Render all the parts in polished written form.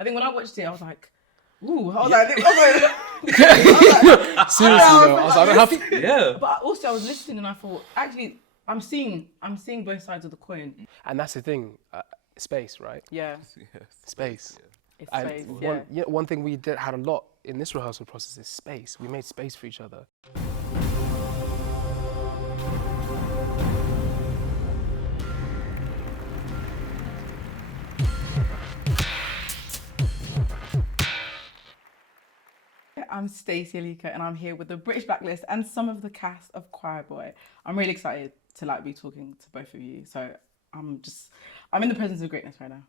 I think when I watched it, I was like, ooh, Seriously though, I was like, I don't have. Yeah. But also I was listening and I thought, actually, I'm seeing both sides of the coin. And that's the thing, space, right? Yeah, Space. it's And space. Yeah. one thing we had a lot in this rehearsal process is space. We made space for each other. I'm Stacey Alika and I'm here with the British Blacklist and some of the cast of Choir Boy. I'm really excited to be talking to both of you. So I'm in the presence of greatness right now.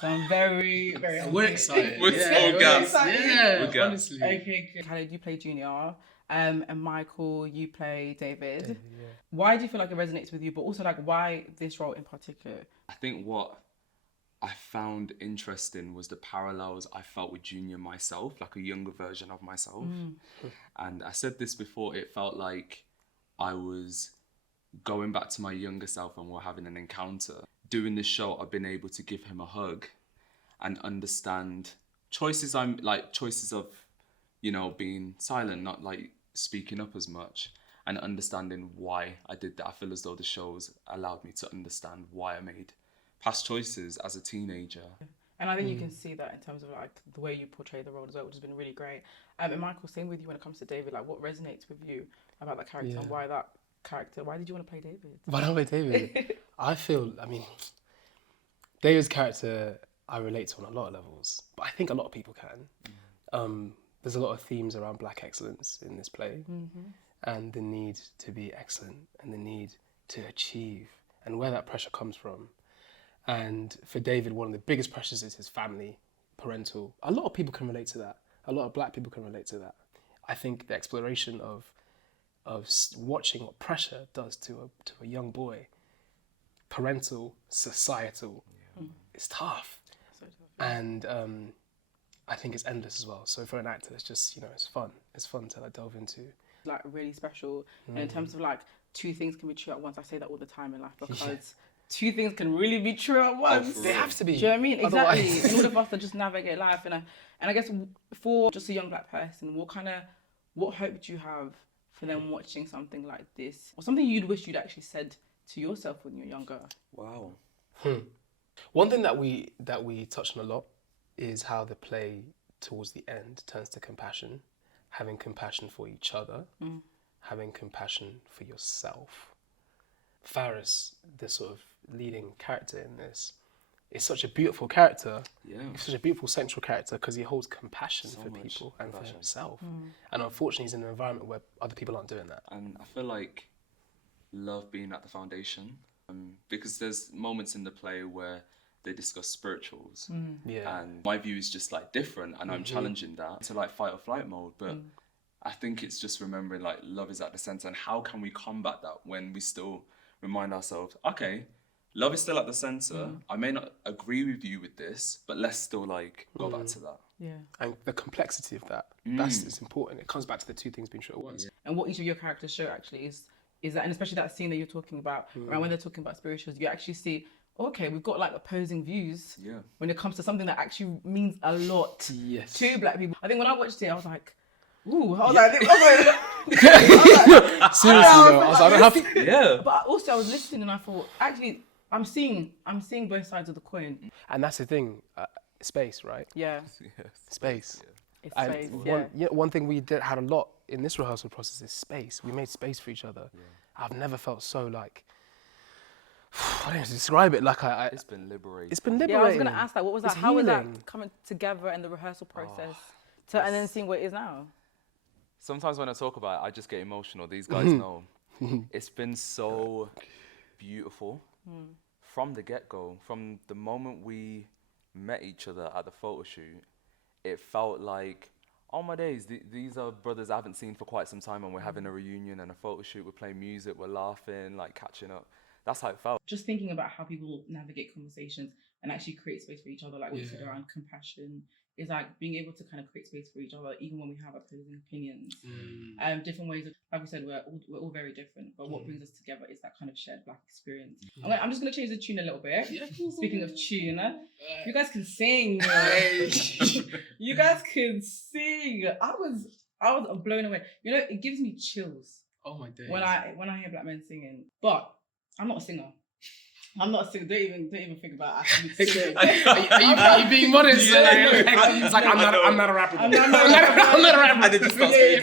So I'm very, very happy. We're excited. We're so gassed. Yeah, We're gassed. honestly. Okay, good. Khalid, you play Junior, and Michael, you play David. Yeah. Why do you feel like it resonates with you, but also why this role in particular? I think what I found interesting was the parallels I felt with Junior myself, like a younger version of myself. And I said this before, it felt like I was going back to my younger self and we're having an encounter. Doing this show, I've been able to give him a hug and understand choices of, being silent, not speaking up as much, and understanding why I did that. I feel as though the show's allowed me to understand why I made past choices as a teenager. And I think you can see that in terms of the way you portray the role as well, which has been really great. And Michael, same with you when it comes to David. What resonates with you about that character and why that character? Why did you want to play David? Why don't I play David? David's character I relate to on a lot of levels, but I think a lot of people can. There's a lot of themes around Black excellence in this play, and the need to be excellent and the need to achieve and where that pressure comes from. And for David, one of the biggest pressures is his family, parental. A lot of people can relate to that. A lot of Black people can relate to that. I think the exploration of watching what pressure does to a young boy, parental, societal, it's tough. So tough. And I think it's endless as well. So for an actor, it's just, it's fun. It's fun to delve into. Really special. And in terms of two things can be true at once. I say that all the time in life because two things can really be true at once. They have to be. Do you know what I mean? Exactly. Otherwise... in order for us to just navigate life. And I guess for just a young Black person, what hope do you have for them watching something like this? Or something you'd wish you'd actually said to yourself when you were younger? Wow. One thing that we touched on a lot is how the play towards the end turns to compassion, having compassion for each other, having compassion for yourself. Pharus, the sort of leading character in this, is such a beautiful character. Yeah. He's such a beautiful central character because he holds compassion So for much people and for compassion. himself. And unfortunately, he's in an environment where other people aren't doing that. And I feel like love being at the foundation, because there's moments in the play where they discuss spirituals, Yeah. and my view is just different, and I'm challenging that to fight or flight mode. But I think it's just remembering love is at the center, and how can we combat that when we still remind ourselves, okay, love is still at the center. I may not agree with you with this, but let's still go back to that. Yeah. And the complexity of that, it's important. It comes back to the two things being true at once. Yeah. And what each of your characters show actually is that, and especially that scene that you're talking about, around when they're talking about spirituals, you actually see, okay, we've got opposing views when it comes to something that actually means a lot to Black people. I think when I watched it, I was like, ooh, Seriously though, I was like, I don't have. Yeah. But also I was listening and I thought, actually, I'm seeing both sides of the coin. And that's the thing, space, right? Yeah. Space. It's And space, one thing we had a lot in this rehearsal process is space. We made space for each other. I've never felt so I don't know how to describe it. It's been liberating. It's been liberating. Yeah, I was going to ask that. What was that? It's How was that healing. coming together in the rehearsal process and then seeing what it is now? Sometimes when I talk about it, I just get emotional. These guys know. It's been so beautiful from the get-go. From the moment we met each other at the photo shoot, it felt like, oh my days, these are brothers I haven't seen for quite some time, and we're having a reunion and a photo shoot. We're playing music, we're laughing, catching up. That's how it felt. Just thinking about how people navigate conversations and actually create space for each other, like what you said around compassion, is like being able to kind of create space for each other, even when we have opposing opinions. Different ways of, like we said, we're all very different, but what brings us together is that kind of shared Black experience. I'm just going to change the tune a little bit. Speaking of tune, you guys can sing. You guys can sing. I was blown away. You know, it gives me chills. Oh my days. When I hear Black men singing, but I'm not a singer. I'm not a singer. Don't even think about actually singing. Are you being modest? It's like I'm not a rapper. I'm not a rapper. And it just starts being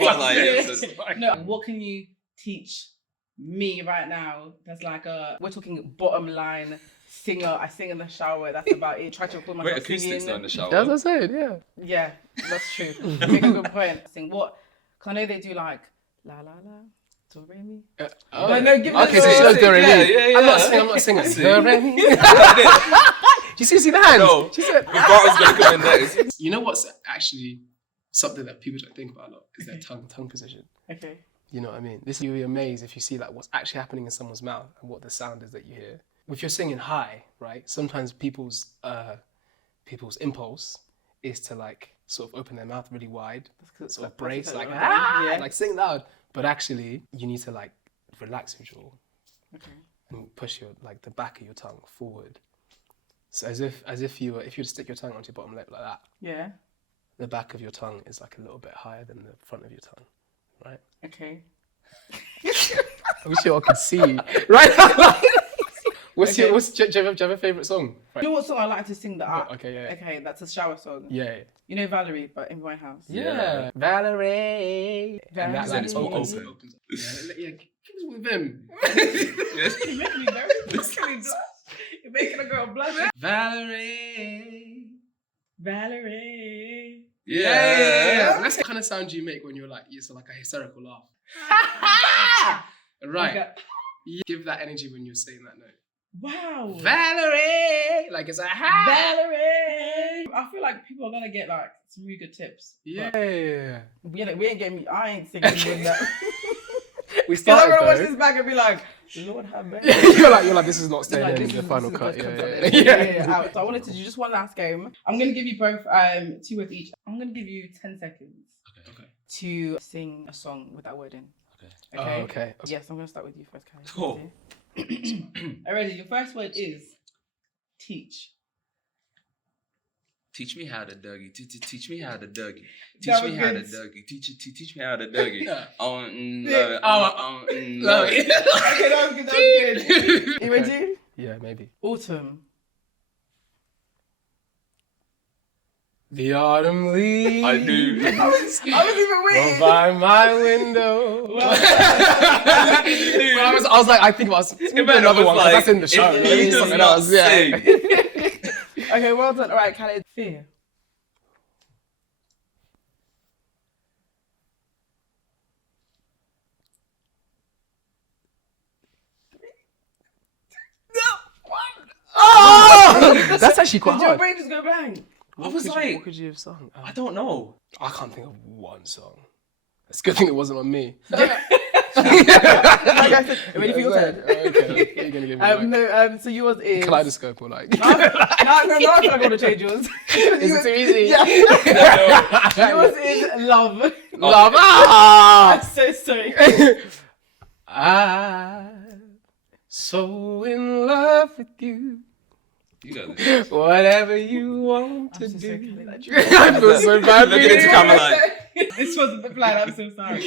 like, no, what can you teach me right now? That's like we're talking bottom line singer. I sing in the shower. That's about it. Try to record myself acoustics singing. in the shower. That's what I said. Yeah. Yeah, that's true. Make a good point. Sing what? Cause I know they do like la la la. Do re mi. No, give me okay, so she knows do re mi. Yeah. I'm not singing. Do re mi. Do you see the hands? No. She said. Vibrato's gonna come in there. You know what's actually something that people don't think about a lot is their tongue position. Okay. You know what I mean? You'll be amazed if you see like what's actually happening in someone's mouth and what the sound is that you hear. If you're singing high, right? Sometimes people's impulse is to like sort of open their mouth really wide, sort of brace, like like sing loud. But actually, you need to like relax your jaw and push your like the back of your tongue forward. So as if you were to stick your tongue onto your bottom lip like that. Yeah. The back of your tongue is like a little bit higher than the front of your tongue, right? Okay. I wish you all could see, right? Do you have a favourite song? Right. You know what song I like to sing that? Okay, that's a shower song. Yeah. You know Valerie, but in my house. Yeah. Valerie. And that It's all opens open. up. Yeah, keep us with them. You're making me nervous. You're making a girl blush. Valerie. Yeah. That's the kind of sound you make when you're like a hysterical laugh. Right. Okay. You give that energy when you're saying that note. Wow. Valerie! Like it's a ha! Valerie! I feel like people are going to get like some really good tips. Yeah. We ain't getting me. I ain't singing with that. We Still, I'm started going to watch this back and be like, Lord have mercy. you're like, this is not staying in the final cut. Yeah. So I wanted to do just one last game. I'm going to give you both 2 words each. I'm going to give you 10 seconds to sing a song with that word in. Okay. Yes, I'm going to start with you first, Karen. Oh. Alright, your first word is teach. Teach me how to Dougie. Teach me how to Dougie. That Teach me was how to good. Dougie. Teach me how to Dougie. Yeah. Love it. Love it. Okay, that was good. You ready? Yeah, maybe. Autumn. The autumn leaves. I knew. I was even waiting. By my window. I was like, I think about another one because that's in the show. He does not sing. Okay, well done. All right, Khalid. Fear. Oh! That's actually quite Did your hard. brain just go bang? I was like, What could you have sung? I don't know. I can't think of one song. It's a good thing it wasn't on me. Like I said, ready for your turn? Okay. You're gonna give me So yours is kaleidoscope or like. No, I'm not gonna change yours. Is it too easy? Yeah. Yours is love. Love. Ah! I'm so sorry. I'm so in love with you. You got this. Whatever you want to I'm so do. sorry, Khalid. I feel so bad. Look into camera like, This wasn't the plan. I'm so sorry.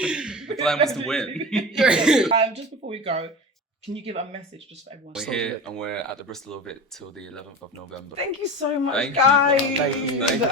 the plan was to win. Just before we go, can you give a message just for everyone? We're here and we're at the Bristol Old Vic till the 11th of November. Thank you so much, Thank you. guys. Thank you. Thank you.